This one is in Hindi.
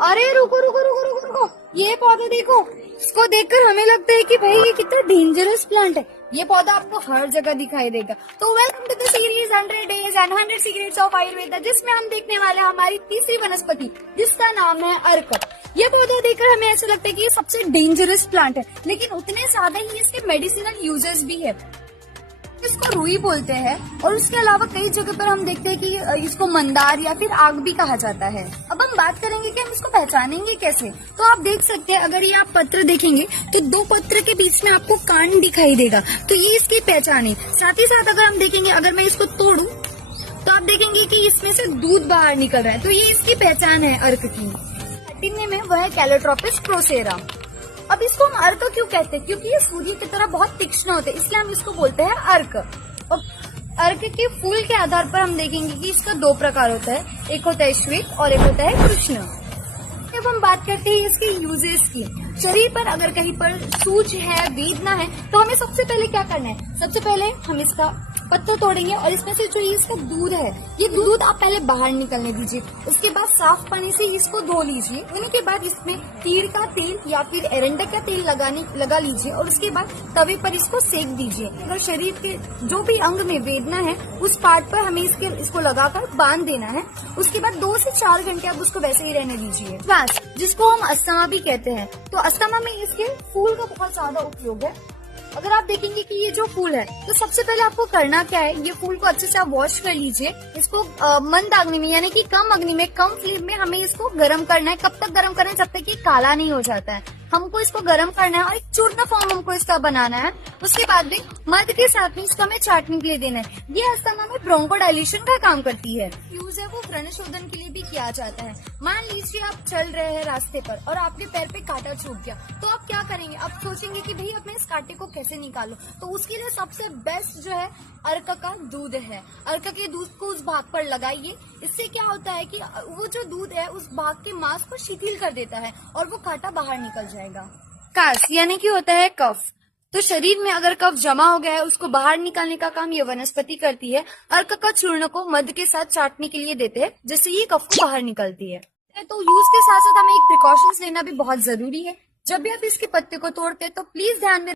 अरे रुको रुको रुको रुको रुको, ये पौधा देखो। इसको देखकर हमें लगता है कि भाई ये कितना डेंजरस प्लांट है। ये पौधा आपको हर जगह दिखाई देगा। तो welcome to the series 100 days and 100 secrets of Ayurveda, जिसमें हम देखने वाले हैं हमारी तीसरी वनस्पति, जिसका नाम है अर्क। ये पौधा देखकर हमें ऐसा लगता है कि ये सबसे डेंजरस प्लांट है, लेकिन उतने ज्यादा ही इसके मेडिसिनल यूजेस भी है। इसको रुई बोलते हैं और उसके अलावा कई जगह पर हम देखते हैं कि इसको मंदार या फिर आग भी कहा जाता है। अब हम बात करेंगे कि हम इसको पहचानेंगे कैसे। तो आप देख सकते हैं, अगर ये आप पत्र देखेंगे तो दो पत्र के बीच में आपको कांड दिखाई देगा, तो ये इसकी पहचान है। साथ ही साथ अगर हम देखेंगे, अगर मैं इसको तोड़ूं तो आप देखेंगे कि इसमें से दूध बाहर निकल रहा है, तो ये इसकी पहचान है अर्क की। लैटिन में वह है कैलोट्रोपिस प्रोसेरा। अब इसको हम अर्क क्यों कहते हैं? क्योंकि ये सूर्य की तरह बहुत तीक्ष्ण होते हैं, इसलिए हम इसको बोलते हैं अर्क। और अर्क के फूल के आधार पर हम देखेंगे कि इसका दो प्रकार होता है, एक होता है श्वेत और एक होता है कृष्ण। जब हम बात करते हैं इसके यूजेस की, शरीर पर अगर कहीं पर सूज है, वेदना है, तो हमें सबसे पहले क्या करना है? सबसे पहले हम इसका पत्ता तोड़ेंगे और इसमें से जो ये इसका दूध है, ये दूध आप पहले बाहर निकलने दीजिए। उसके बाद साफ पानी से इसको धो लीजिए। धोने के बाद इसमें तीर का तेल या फिर एरंडा का तेल लगा लीजिए और उसके बाद तवे पर इसको सेक दीजिए। अगर शरीर के जो भी अंग में वेदना है, उस पार्ट पर हमें इसको लगाकर बांध देना है। उसके बाद 2 से 4 घंटे आप उसको वैसे ही रहने दीजिए। बस, जिसको हम अस्थमा भी कहते हैं, तो अस्थमा में इसके फूल का बहुत ज्यादा उपयोग है। अगर आप देखेंगे कि ये जो फूल है, तो सबसे पहले आपको करना क्या है, ये फूल को अच्छे से आप वॉश कर लीजिए। इसको मंद अग्नि में, यानी कि कम अग्नि में, कम फ्लेम में हमें इसको गर्म करना है। कब तक गर्म करना है? जब तक ये काला नहीं हो जाता है। हमको इसको गर्म करना है और एक चूर्ण फॉर्म हमको इसका बनाना है। उसके बाद में मध के साथ में इसको हमें चाटने के लिए देना है। ये अस्थमा में ब्रोंकोडाइलेशन का काम करती है। यूज है वो व्रण शोधन के लिए भी किया जाता है। मान लीजिए आप चल रहे हैं रास्ते पर और आपके पैर पे कांटा चुभ गया, तो आप क्या करेंगे? आप सोचेंगे कि भाई अब मैं इस कांटे को कैसे निकालूं। तो उसके लिए सबसे बेस्ट जो है अर्क का दूध है। अर्क के दूध को उस भाग पर लगाइए। इससे क्या होता है कि वो जो दूध है उस भाग के मांस को शिथिल कर देता है और वो कांटा बाहर निकल जाएगा। कास यानी कि होता है कफ। तो शरीर में अगर कफ जमा हो गया है, उसको बाहर निकालने का काम ये वनस्पति करती है। अर्क का चूर्ण को मध के साथ चाटने के लिए देते हैं, जिससे ये कफ को बाहर निकलती है। तो यूज के साथ साथ हमें एक प्रिकॉशंस लेना भी बहुत जरूरी है। जब भी आप इसके पत्ते को तोड़ते हैं तो प्लीज ध्यान में